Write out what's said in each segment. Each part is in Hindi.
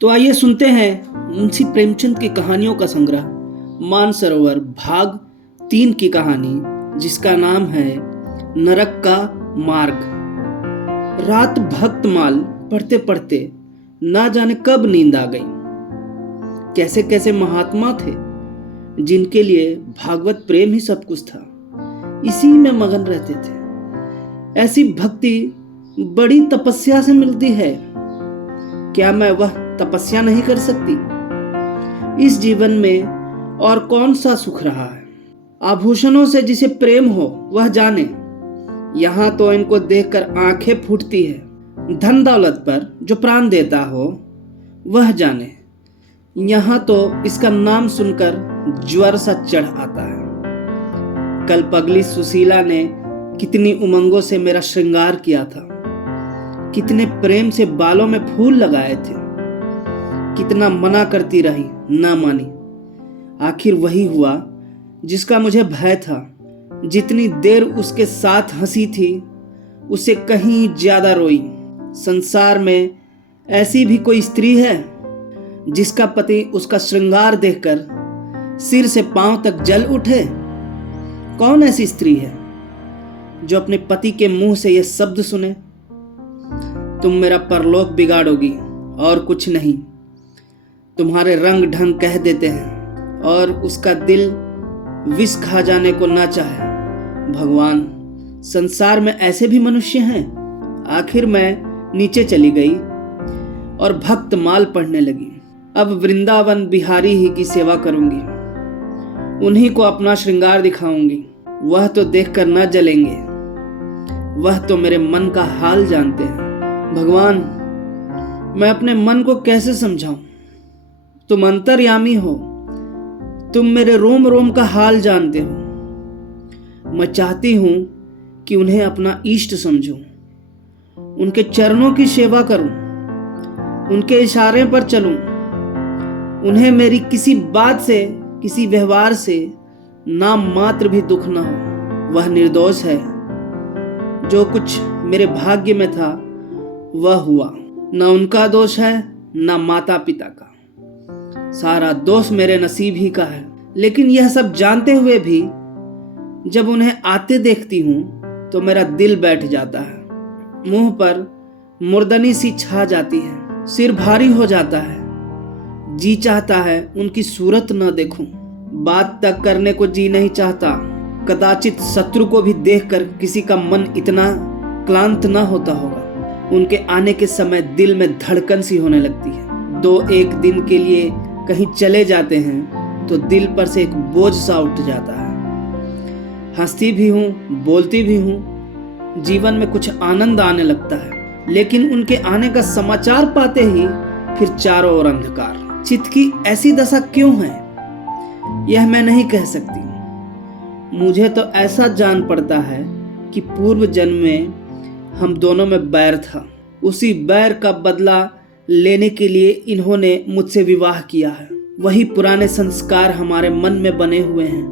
तो आइए सुनते हैं मुंशी प्रेमचंद की कहानियों का संग्रह मानसरोवर भाग 3 की कहानी, जिसका नाम है नरक का मार्ग। रात भक्तमाल पढ़ते पढ़ते ना जाने कब नींद आ गई। कैसे कैसे महात्मा थे जिनके लिए भागवत प्रेम ही सब कुछ था, इसी में मगन रहते थे। ऐसी भक्ति बड़ी तपस्या से मिलती है। क्या मैं वह तपस्या नहीं कर सकती? इस जीवन में और कौन सा सुख रहा है? आभूषणों से जिसे प्रेम हो वह जाने। यहाँ तो इनको देखकर आंखें फूटती है। धन दौलत पर जो प्राण देता हो वह जाने। यहाँ तो इसका नाम सुनकर ज्वर सा चढ़ आता है। कल पगली सुशीला ने कितनी उमंगों से मेरा श्रृंगार किया था, कितने प्रेम से बालों में फूल लगाए थे, कितना मना करती रही, ना मानी। आखिर वही हुआ जिसका मुझे भय था। जितनी देर उसके साथ हंसी थी उससे कहीं ज्यादा रोई। संसार में ऐसी भी कोई स्त्री है जिसका पति उसका श्रृंगार देखकर सिर से पांव तक जल उठे? कौन ऐसी स्त्री है जो अपने पति के मुंह से यह शब्द सुने, तुम मेरा परलोक बिगाड़ोगी और कुछ नहीं। तुम्हारे रंग ढंग कह देते हैं और उसका दिल विष खा जाने को ना चाहे। भगवान, संसार में ऐसे भी मनुष्य हैं। आखिर मैं नीचे चली गई और भक्त माल पढ़ने लगी। अब वृंदावन बिहारी ही की सेवा करूंगी, उन्हीं को अपना श्रृंगार दिखाऊंगी। वह तो देखकर न जलेंगे, वह तो मेरे मन का हाल जानते हैं। भगवान, मैं अपने मन को कैसे समझाऊं? तुम अंतर्यामी हो, तुम मेरे रोम रोम का हाल जानते हो। मैं चाहती हूं कि उन्हें अपना इष्ट समझूं, उनके चरणों की सेवा करूं, उनके इशारे पर चलूं। उन्हें मेरी किसी बात से, किसी व्यवहार से नाम मात्र भी दुख न हो। वह निर्दोष है। जो कुछ मेरे भाग्य में था वह हुआ। न उनका दोष है न माता पिता का। सारा दोष मेरे नसीब ही का है। लेकिन यह सब जानते हुए भी जब उन्हें आते देखती हूं तो मेरा दिल बैठ जाता है। मुंह पर मुर्दनी सी छा जाती है, सिर भारी हो जाता है। जी चाहता है उनकी सूरत न देखूं, बात तक करने को जी नहीं चाहता। कदाचित शत्रु को भी देखकर किसी का मन इतना क्लांत न होता होगा। उनके आने के समय दिल में धड़कन सी होने लगती है। 2-1 दिन के लिए कहीं चले जाते हैं तो दिल पर से एक बोझ सा उठ जाता है। हंसती भी हूँ, बोलती भी हूँ, जीवन में कुछ आनंद आने लगता है। लेकिन उनके आने का समाचार पाते ही फिर चारों ओर अंधकार। चित्त की ऐसी दशा क्यों है यह मैं नहीं कह सकती। मुझे तो ऐसा जान पड़ता है कि पूर्व जन्म में हम दोनों में बैर था। उसी बैर का बदला लेने के लिए इन्होंने मुझसे विवाह किया है। वही पुराने संस्कार हमारे मन में बने हुए हैं।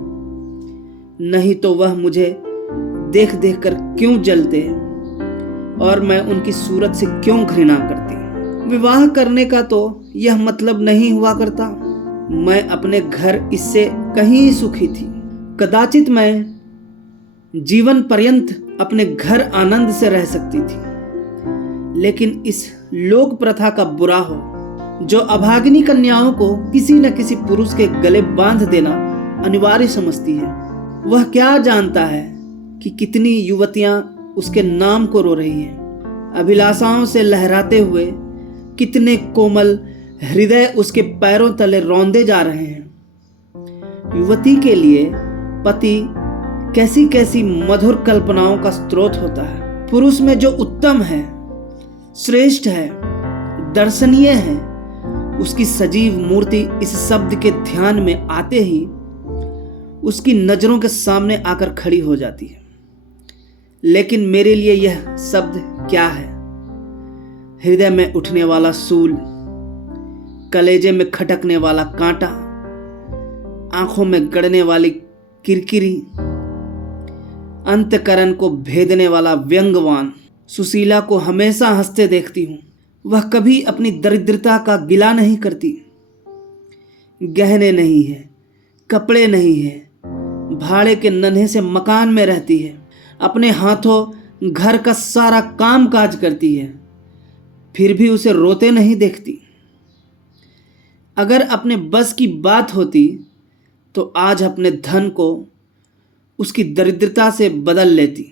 नहीं तो वह मुझे देख देख कर क्यों जलते और मैं उनकी सूरत से क्यों घृणा करती। विवाह करने का तो यह मतलब नहीं हुआ करता। मैं अपने घर इससे कहीं सुखी थी। कदाचित मैं जीवन पर्यंत अपने घर आनंद से रह सकती थी। लेकिन इस लोक प्रथा का बुरा हो जो अभागिनी कन्याओं को किसी न किसी पुरुष के गले बांध देना अनिवार्य समझती है। वह क्या जानता है कि कितनी युवतियां उसके नाम को रो रही हैं। अभिलाषाओं से लहराते हुए कितने कोमल हृदय उसके पैरों तले रौंदे जा रहे हैं। युवती के लिए पति कैसी कैसी मधुर कल्पनाओं का स्रोत होता है। पुरुष में जो उत्तम है, श्रेष्ठ है, दर्शनीय है, उसकी सजीव मूर्ति इस शब्द के ध्यान में आते ही उसकी नजरों के सामने आकर खड़ी हो जाती है। लेकिन मेरे लिए यह शब्द क्या है? हृदय में उठने वाला सूल, कलेजे में खटकने वाला कांटा, आंखों में गड़ने वाली किरकिरी, अंतकरण को भेदने वाला व्यंगवान। सुशीला को हमेशा हंसते देखती हूँ, वह कभी अपनी दरिद्रता का गिला नहीं करती। गहने नहीं है, कपड़े नहीं है, भाड़े के नन्हे से मकान में रहती है, अपने हाथों घर का सारा काम काज करती है, फिर भी उसे रोते नहीं देखती। अगर अपने बस की बात होती तो आज अपने धन को उसकी दरिद्रता से बदल लेती।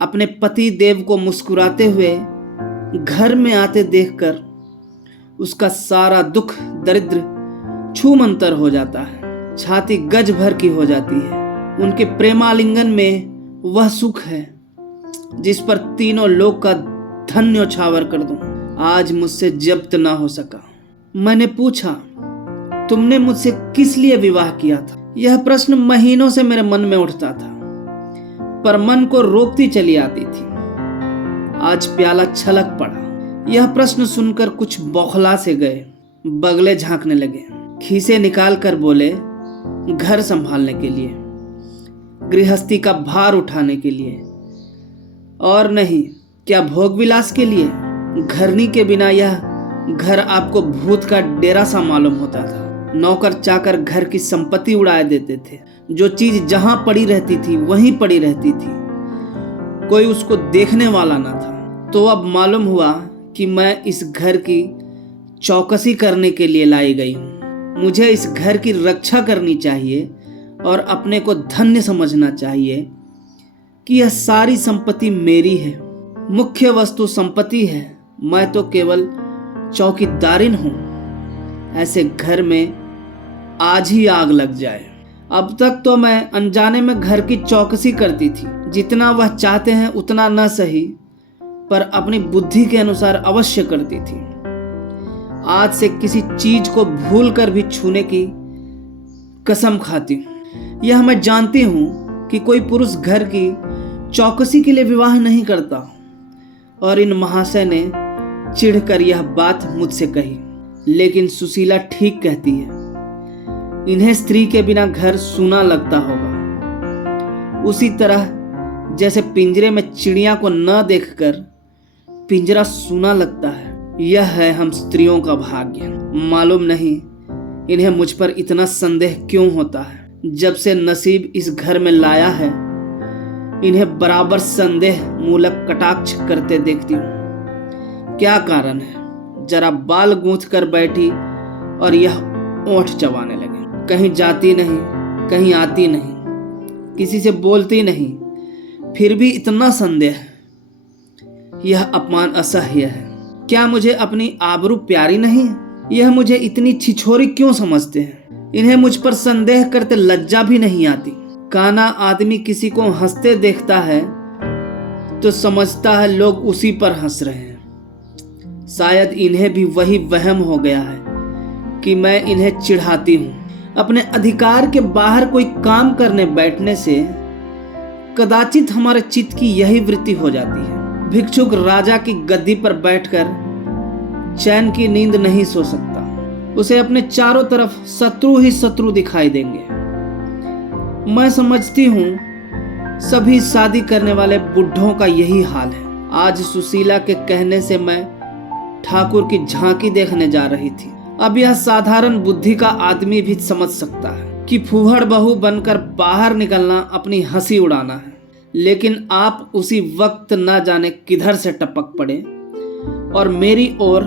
अपने पति देव को मुस्कुराते हुए घर में आते देखकर उसका सारा दुख दरिद्र छूमंतर हो जाता है, छाती गज भर की हो जाती है। उनके प्रेमालिंगन में वह सुख है जिस पर तीनों लोक का धन न्योछावर कर दूं, आज मुझसे जब्त ना हो सका। मैंने पूछा, तुमने मुझसे किस लिए विवाह किया था? यह प्रश्न महीनों से मेरे मन में उठता था, पर मन को रोकती चली आती थी। आज प्याला छलक पड़ा। यह प्रश्न सुनकर कुछ बौखला से गए, बगले झांकने लगे, खीसे निकाल कर बोले, घर संभालने के लिए, गृहस्थी का भार उठाने के लिए, और नहीं क्या भोग विलास के लिए? घरनी के बिना यह घर आपको भूत का डेरा सा मालूम होता था। नौकर चाकर घर की संपत्ति उड़ा देते थे, जो चीज जहां पड़ी रहती थी वहीं पड़ी रहती थी, कोई उसको देखने वाला ना था। तो अब मालूम हुआ कि मैं इस घर की चौकसी करने के लिए लाई गई हूँ। मुझे इस घर की रक्षा करनी चाहिए और अपने को धन्य समझना चाहिए कि यह सारी संपत्ति मेरी है। मुख्य वस्तु संपत्ति है, मैं तो केवल चौकीदारिन हूँ। ऐसे घर में आज ही आग लग जाए। अब तक तो मैं अनजाने में घर की चौकसी करती थी, जितना वह चाहते हैं उतना न सही पर अपनी बुद्धि के अनुसार अवश्य करती थी। आज से किसी चीज को भूल कर भी छूने की कसम खाती हूँ। यह मैं जानती हूँ कि कोई पुरुष घर की चौकसी के लिए विवाह नहीं करता, और इन महाशय ने चिढ़कर यह बात मुझसे कही। लेकिन सुशीला ठीक कहती है, इन्हें स्त्री के बिना घर सूना लगता होगा। उसी तरह जैसे पिंजरे में चिड़िया को न देखकर पिंजरा सूना लगता है। यह है हम स्त्रियों का भाग्य। मालूम नहीं इन्हें मुझ पर इतना संदेह क्यों होता है। जब से नसीब इस घर में लाया है, इन्हें बराबर संदेह मूलक कटाक्ष करते देखती हूँ। क्या कारण है? जरा बाल गूंथ कर बैठी और यह ओंठ चबाने लगे। कहीं जाती नहीं, कहीं आती नहीं, किसी से बोलती नहीं, फिर भी इतना संदेह। यह अपमान असह्य है। क्या मुझे अपनी आबरू प्यारी नहीं? यह मुझे इतनी छिछोरी क्यों समझते हैं? इन्हें मुझ पर संदेह करते लज्जा भी नहीं आती। काना आदमी किसी को हंसते देखता है तो समझता है लोग उसी पर हंस रहे हैं। शायद इन्हें भी वही वहम हो गया है कि मैं इन्हें चिढ़ाती हूँ। अपने अधिकार के बाहर कोई काम करने बैठने से कदाचित हमारे चित्त की यही वृत्ति हो जाती है। भिक्षुक राजा की गद्दी पर बैठकर चैन की नींद नहीं सो सकता। उसे अपने चारों तरफ शत्रु ही शत्रु दिखाई देंगे। मैं समझती हूँ सभी शादी करने वाले बुढ़ों का यही हाल है। आज सुशीला के कहने से मैं ठाकुर की झांकी देखने जा रही थी। अब यह साधारण बुद्धि का आदमी भी समझ सकता है कि फूहड़ बहू बनकर बाहर निकलना अपनी हंसी उड़ाना है। लेकिन आप उसी वक्त न जाने किधर से टपक पड़े और मेरी ओर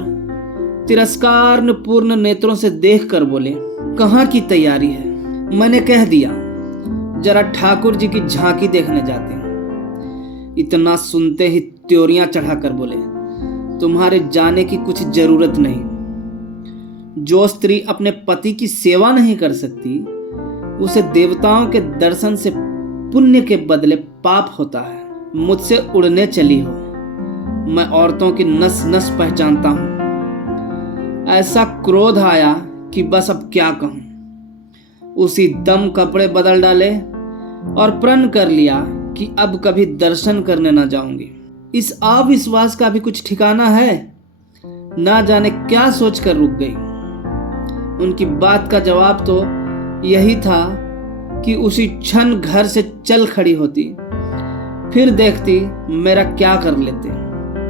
तिरस्कार पूर्ण नेत्रों से देखकर बोले, कहाँ की तैयारी है? मैंने कह दिया, जरा ठाकुर जी की झांकी देखने जाते हैं। इतना सुनते ही त्योरियां चढ़ाकर बोले, तुम्हारे जाने की कुछ जरूरत नहीं। जो स्त्री अपने पति की सेवा नहीं कर सकती, उसे देवताओं के दर्शन से पुण्य के बदले पाप होता है। मुझसे उड़ने चली हो। मैं औरतों की नस नस पहचानता हूं। ऐसा क्रोध आया कि बस अब क्या कहूं। उसी दम कपड़े बदल डाले और प्रण कर लिया कि अब कभी दर्शन करने न जाऊंगी। इस अविश्वास का भी कुछ ठिकाना है? ना जाने क्या सोचकर रुक गई। उनकी बात का जवाब तो यही था कि उसी क्षण घर से चल खड़ी होती, फिर देखती मेरा क्या कर लेते।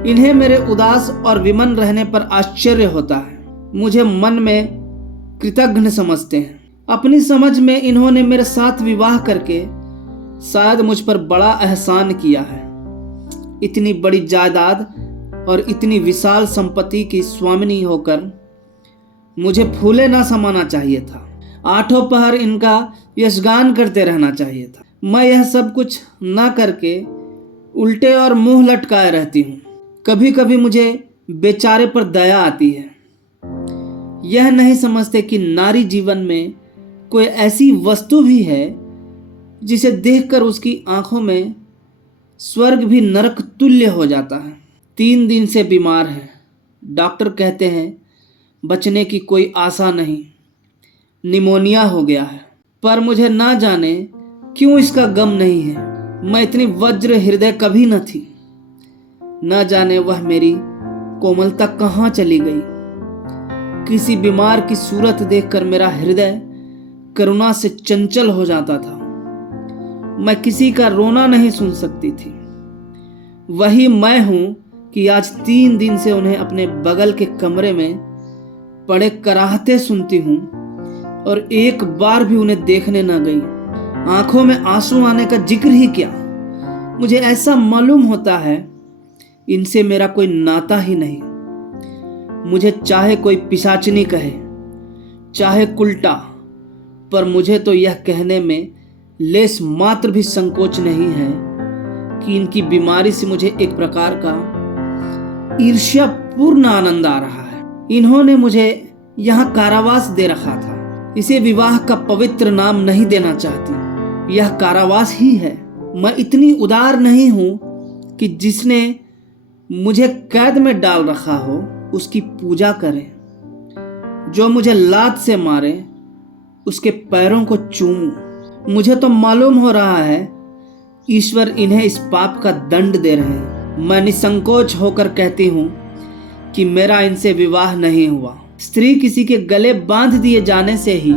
इन्हें मेरे उदास और विमन रहने पर आश्चर्य होता है। मुझे मन में कृतज्ञ समझते हैं। अपनी समझ में इन्होंने मेरे साथ विवाह करके शायद मुझ पर बड़ा एहसान किया है। इतनी बड़ी जायदाद और इतनी विशाल संपत्ति की स्वामिनी होकर मुझे फूले ना समाना चाहिए था। आठों पहर इनका यशगान करते रहना चाहिए था। मैं यह सब कुछ ना करके उल्टे और मुंह लटकाए रहती हूँ। कभी कभी मुझे बेचारे पर दया आती है। यह नहीं समझते कि नारी जीवन में कोई ऐसी वस्तु भी है जिसे देखकर उसकी आंखों में स्वर्ग भी नरक तुल्य हो जाता है। 3 दिन से बीमार है। डॉक्टर कहते हैं बचने की कोई आशा नहीं, निमोनिया हो गया है। पर मुझे ना जाने क्यों इसका गम नहीं है। मैं इतनी वज्र हृदय कभी न थी। न जाने वह मेरी कोमलता कहाँ चली गई। किसी बीमार की सूरत देखकर मेरा हृदय करुणा से चंचल हो जाता था। मैं किसी का रोना नहीं सुन सकती थी। वही मैं हूं कि आज 3 दिन से उन्हें अपने बगल के कमरे में पड़े कराहते सुनती हूं और एक बार भी उन्हें देखने न गई। आंखों में आंसू आने का जिक्र ही क्या। मुझे ऐसा मालूम होता है इनसे मेरा कोई नाता ही नहीं। मुझे चाहे कोई पिशाचिनी कहे, चाहे उल्टा, पर मुझे तो यह कहने में लेस मात्र भी संकोच नहीं है कि इनकी बीमारी से मुझे एक प्रकार का ईर्ष्यापूर्ण आनंद आ रहा है। इन्होंने मुझे यहाँ कारावास दे रखा था। इसे विवाह का पवित्र नाम नहीं देना चाहती। यह कारावास ही है। मैं इतनी उदार नहीं हूं कि जिसने मुझे कैद में डाल रखा हो उसकी पूजा करें। जो मुझे लात से मारे उसके पैरों को चूमूं। मुझे तो मालूम हो रहा है ईश्वर इन्हें इस पाप का दंड दे रहे हैं। मैं निसंकोच होकर कहती हूँ कि मेरा इनसे विवाह नहीं हुआ। स्त्री किसी के गले बांध दिए जाने से ही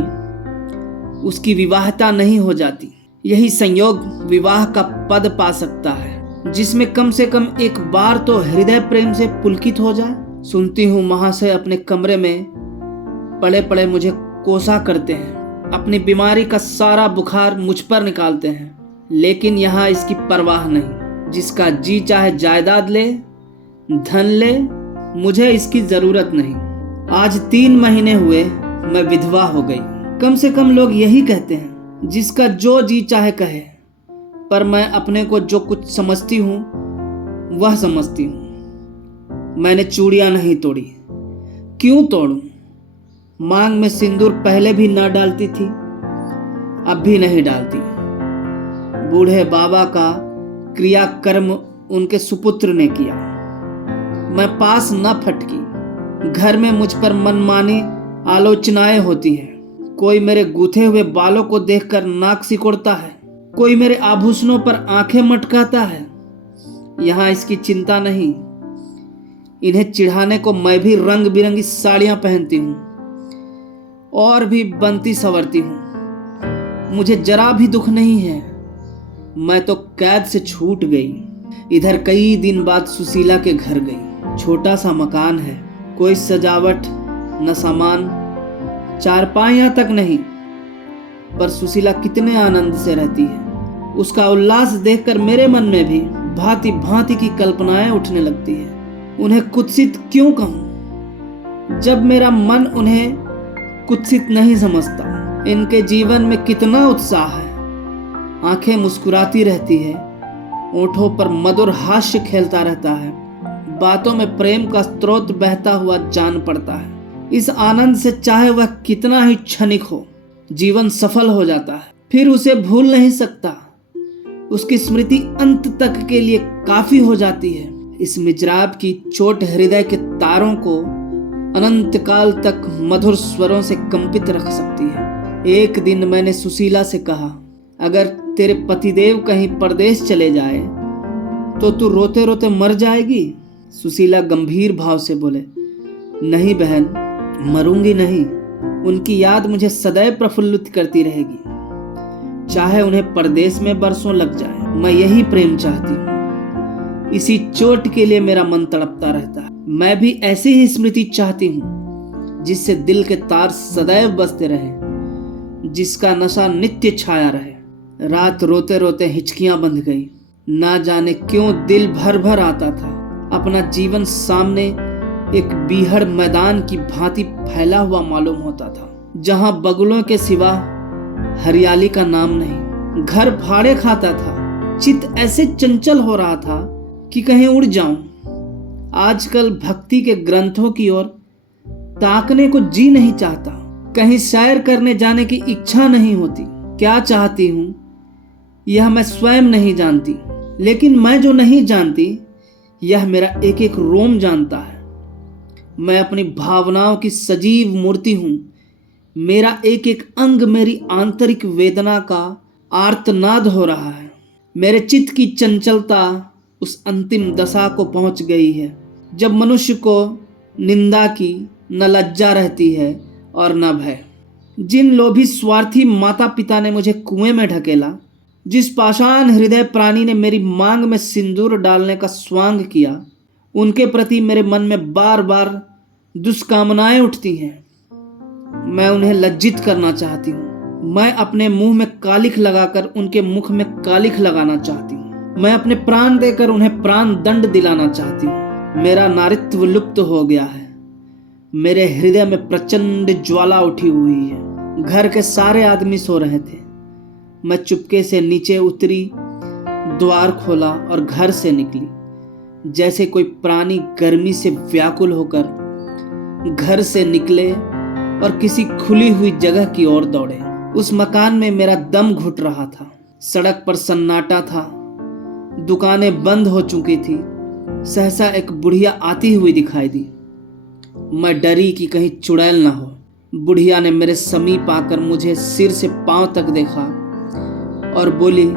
उसकी विवाहता नहीं हो जाती। यही संयोग विवाह का पद पा सकता है जिसमें कम से कम एक बार तो हृदय प्रेम से पुलकित हो जाए। सुनती हूँ महाशय अपने कमरे में पड़े पड़े मुझे कोसा करते हैं। अपनी बीमारी का सारा बुखार मुझ पर निकालते हैं, लेकिन यहाँ इसकी परवाह नहीं। जिसका जी चाहे जायदाद ले, धन ले, मुझे इसकी जरूरत नहीं। आज 3 महीने हुए मैं विधवा हो गई। कम से कम लोग यही कहते हैं, जिसका जो जी चाहे कहे, पर मैं अपने को जो कुछ समझती हूँ वह समझती हूँ। मैंने चूड़ियाँ नहीं तोड़ी। क्यों तोड़ूं? मांग में सिंदूर पहले भी न डालती थी, अब भी नहीं डालती। बूढ़े बाबा का क्रियाकर्म उनके सुपुत्र ने किया। मैं पास न फटकी। घर में मुझ पर मनमानी आलोचनाएं होती हैं। कोई मेरे गूथे हुए बालों को देखकर नाक सिकोड़ता है, कोई मेरे आभूषणों पर आंखें मटकाता है। यहाँ इसकी चिंता नहीं। इन्हें चिढ़ाने को मैं भी रंग बिरंगी साड़ियां पहनती हूँ और भी बनती संवरती हूँ। मुझे जरा भी दुख नहीं है। मैं तो कैद से छूट गई। इधर कई दिन बाद सुशीला के घर गई। छोटा सा मकान है, कोई सजावट न सामान, चारपाइयां तक नहीं, पर सुशीला कितने आनंद से रहती है। उसका उल्लास देखकर मेरे मन में भी भांति भांति की कल्पनाएं उठने लगती है। उन्हें कुत्सित क्यों कहूं, जब मेरा मन उन्हें कुत्सित नहीं समझता। इनके जीवन में कितना उत्साह है। आंखें मुस्कुराती रहती है, ओंठों पर मधुर हास्य खेलता रहता है, बातों में प्रेम का स्रोत बहता हुआ जान पड़ता है। इस आनंद से चाहे वह कितना ही क्षणिक हो, जीवन सफल हो जाता है। फिर उसे भूल नहीं सकता। उसकी स्मृति अंत तक के लिए काफी हो जाती है। इस मिजराब की चोट हृदय के तारों को अनंत काल तक मधुर स्वरों से कंपित रख सकती है। एक दिन मैंने सुशीला से कहा, अगर तेरे पतिदेव कहीं परदेश चले जाए तो तू रोते रोते मर जाएगी। सुशीला गंभीर भाव से बोले, नहीं बहन, मरूंगी नहीं। उनकी याद मुझे सदैव प्रफुल्लित करती रहेगी, चाहे उन्हें परदेश में बरसों लग जाए। मैं यही प्रेम चाहती हूँ। इसी चोट के लिए मेरा मन तड़पता रहता है। मैं भी ऐसी ही स्मृति चाहती हूँ जिससे दिल के तार सदैव बजते रहे, जिसका नशा नित्य छाया रहे। रात रोते रोते हिचकियां बंध गई। ना जाने क्यों दिल भर भर आता था। अपना जीवन सामने एक बीहड़ मैदान की भांति फैला हुआ मालूम होता था, जहां बगुलों के सिवा हरियाली का नाम नहीं। घर फाड़े खाता था। चित्त ऐसे चंचल हो रहा था कि कहीं उड़ जाऊं। आजकल भक्ति के ग्रंथों की ओर ताकने को जी नहीं चाहता। कहीं सैर करने जाने की इच्छा नहीं होती। क्या चाहती हूं यह मैं स्वयं नहीं जानती, लेकिन मैं जो नहीं जानती यह मेरा एक एक रोम जानता है। मैं अपनी भावनाओं की सजीव मूर्ति हूं। मेरा एक एक अंग मेरी आंतरिक वेदना का आर्तनाद हो रहा है। मेरे चित्त की चंचलता उस अंतिम दशा को पहुंच गई है जब मनुष्य को निंदा की न लज्जा रहती है और न भय। जिन लोभी स्वार्थी माता पिता ने मुझे कुएं में ढकेला, जिस पाषाण हृदय प्राणी ने मेरी मांग में सिंदूर डालने का स्वांग किया, उनके प्रति मेरे मन में बार बार दुष्कामनाएं उठती हैं। मैं उन्हें लज्जित करना चाहती हूँ। मैं अपने मुंह में कालिख लगाकर उनके मुख में कालिख लगाना चाहती हूँ। मैं अपने प्राण देकर उन्हें प्राण दंड दिलाना चाहती हूँ। मेरा नारित्व लुप्त हो गया है। मेरे हृदय में प्रचंड ज्वाला उठी हुई है। घर के सारे आदमी सो रहे थे। मैं चुपके से नीचे उतरी, द्वार खोला और घर से निकली। जैसे कोई प्राणी गर्मी से व्याकुल होकर घर से निकले और किसी खुली हुई जगह की ओर दौड़े। उस मकान में मेरा दम घुट रहा था। सड़क पर सन्नाटा था। दुकानें बंद हो चुकी थी। सहसा एक बुढ़िया आती हुई दिखाई दी। मैं डरी कि कहीं चुड़ैल ना हो। बुढ़िया ने मेरे समीप आकर मुझे सिर से पांव तक देखा और बोली,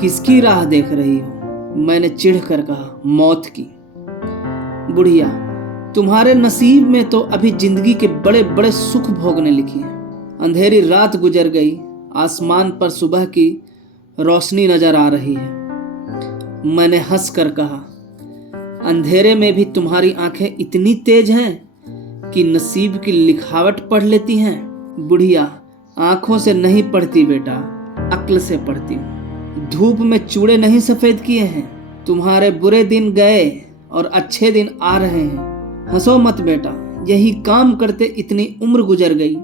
किसकी राह देख रही हो? मैंने चिढ़कर कहा, मौत की। बुढ़िया, तुम्हारे नसीब में तो अभी जिंदगी के बड़े बड़े सुख भोगने लिखी है। अंधेरी रात गुजर गई। आसमान पर सुबह की रोशनी नजर आ रही है। मैंने हंसकर कहा, अंधेरे में भी तुम्हारी आंखें इतनी तेज हैं कि नसीब की लिखावट पढ़ लेती हैं। बुढ़िया, आंखों से नहीं पढ़ती बेटा, अक्ल से पढ़ती हूँ। धूप में चूड़े नहीं सफेद किए हैं। तुम्हारे बुरे दिन गए और अच्छे दिन आ रहे हैं। हंसो मत बेटा, यही काम करते इतनी उम्र गुजर गई।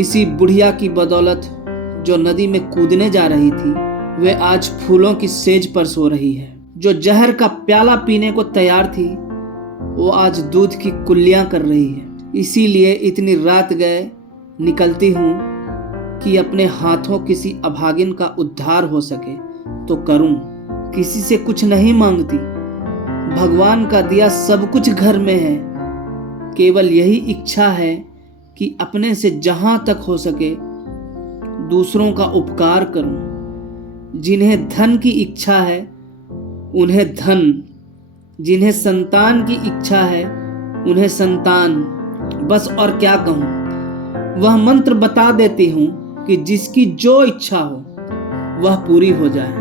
इसी बुढ़िया की बदौलत जो नदी में कूदने जा रही थी, वे आज फूलों की सेज पर सो रही है। जो जहर का प्याला पीने को तैयार थी, वो आज दूध की कुल्लियां कर रही है। इसीलिए इतनी रात गए निकलती हूँ कि अपने हाथों किसी अभागिन का उद्धार हो सके तो करूं। किसी से कुछ नहीं मांगती। भगवान का दिया सब कुछ घर में है। केवल यही इच्छा है कि अपने से जहां तक हो सके दूसरों का उपकार करूं। जिन्हें धन की इच्छा है उन्हें धन, जिन्हें संतान की इच्छा है उन्हें संतान। बस और क्या कहूं। वह मंत्र बता देती हूं कि जिसकी जो इच्छा हो वह पूरी हो जाए।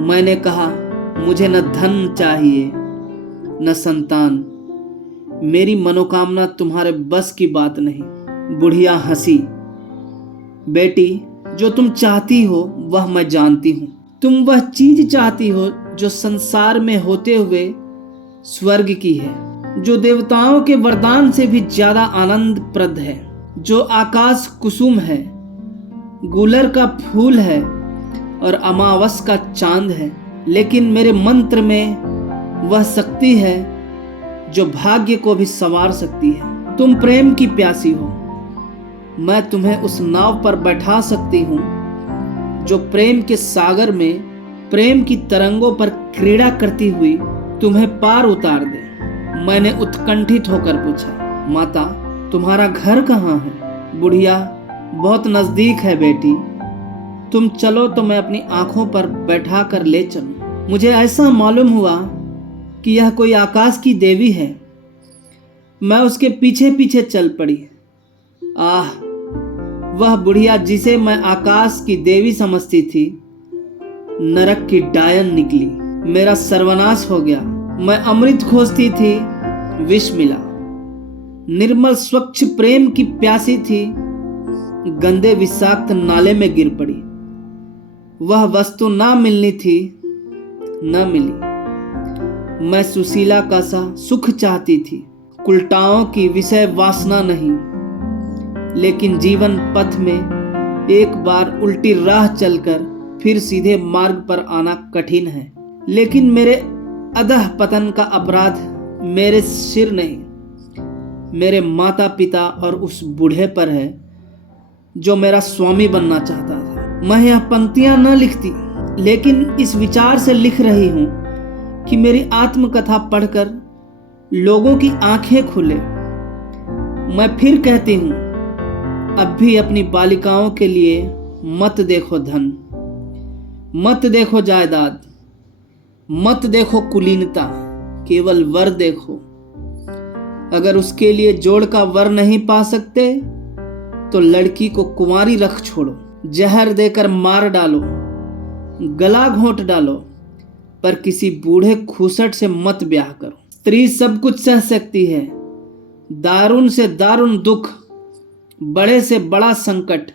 मैंने कहा, मुझे न धन चाहिए न संतान। मेरी मनोकामना तुम्हारे बस की बात नहीं। बुढ़िया हंसी। बेटी, जो तुम चाहती हो वह मैं जानती हूँ। तुम वह चीज चाहती हो जो संसार में होते हुए स्वर्ग की है, जो देवताओं के वरदान से भी ज्यादा आनंदप्रद है, जो आकाश कुसुम है, गुलर का फूल है और अमावस का चांद है। लेकिन मेरे मंत्र में वह शक्ति है जो भाग्य को भी संवार सकती है। तुम प्रेम की प्यासी हो। मैं तुम्हें उस नाव पर बैठा सकती हूँ जो प्रेम के सागर में प्रेम की तरंगों पर क्रीड़ा करती हुई तुम्हें पार उतार दे। मैंने उत्कंठित होकर पूछा, माता, तुम्हारा घर कहाँ है? बुढ़िया, बहुत नजदीक है बेटी। तुम चलो तो मैं अपनी आंखों पर बैठा कर ले चलूं। मुझे ऐसा मालूम हुआ कि यह कोई आकाश की देवी है। मैं उसके पीछे पीछे चल पड़ी। आह, वह बुढ़िया जिसे मैं आकाश की देवी समझती थी, नरक की डायन निकली। मेरा सर्वनाश हो गया। मैं अमृत खोजती थी, विष मिला। निर्मल स्वच्छ प्रेम की प्यासी थी, गंदे विषाक्त नाले में गिर पड़ी। वह वस्तु ना मिलनी थी, न मिली। मैं सुशीला का सा सुख चाहती थी, कुलटाओं की विषय वासना नहीं। लेकिन जीवन पथ में एक बार उल्टी राह चलकर फिर सीधे मार्ग पर आना कठिन है। लेकिन मेरे अधः पतन का अपराध मेरे सिर नहीं, मेरे माता पिता और उस बूढ़े पर है जो मेरा स्वामी बनना चाहता था। मैं यह पंक्तियां न लिखती, लेकिन इस विचार से लिख रही हूं कि मेरी आत्मकथा पढ़कर लोगों की आंखें खुले। मैं फिर कहती हूं, अब भी अपनी बालिकाओं के लिए मत देखो धन, मत देखो जायदाद, मत देखो कुलीनता, केवल वर देखो। अगर उसके लिए जोड़ का वर नहीं पा सकते तो लड़की को कुंवारी रख छोड़ो, जहर देकर मार डालो, गला घोंट डालो, पर किसी बूढ़े खूसट से मत ब्याह करो। स्त्री सब कुछ सह सकती है, दारुण से दारुण दुख, बड़े से बड़ा संकट।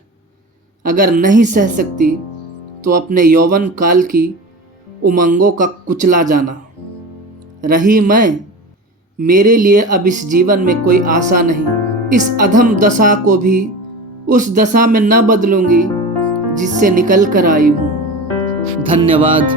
अगर नहीं सह सकती तो अपने यौवन काल की उमंगों का कुचला जाना। रही मैं, मेरे लिए अब इस जीवन में कोई आशा नहीं। इस अधम दशा को भी उस दशा में न बदलूंगी जिससे निकल कर आई हूं। धन्यवाद।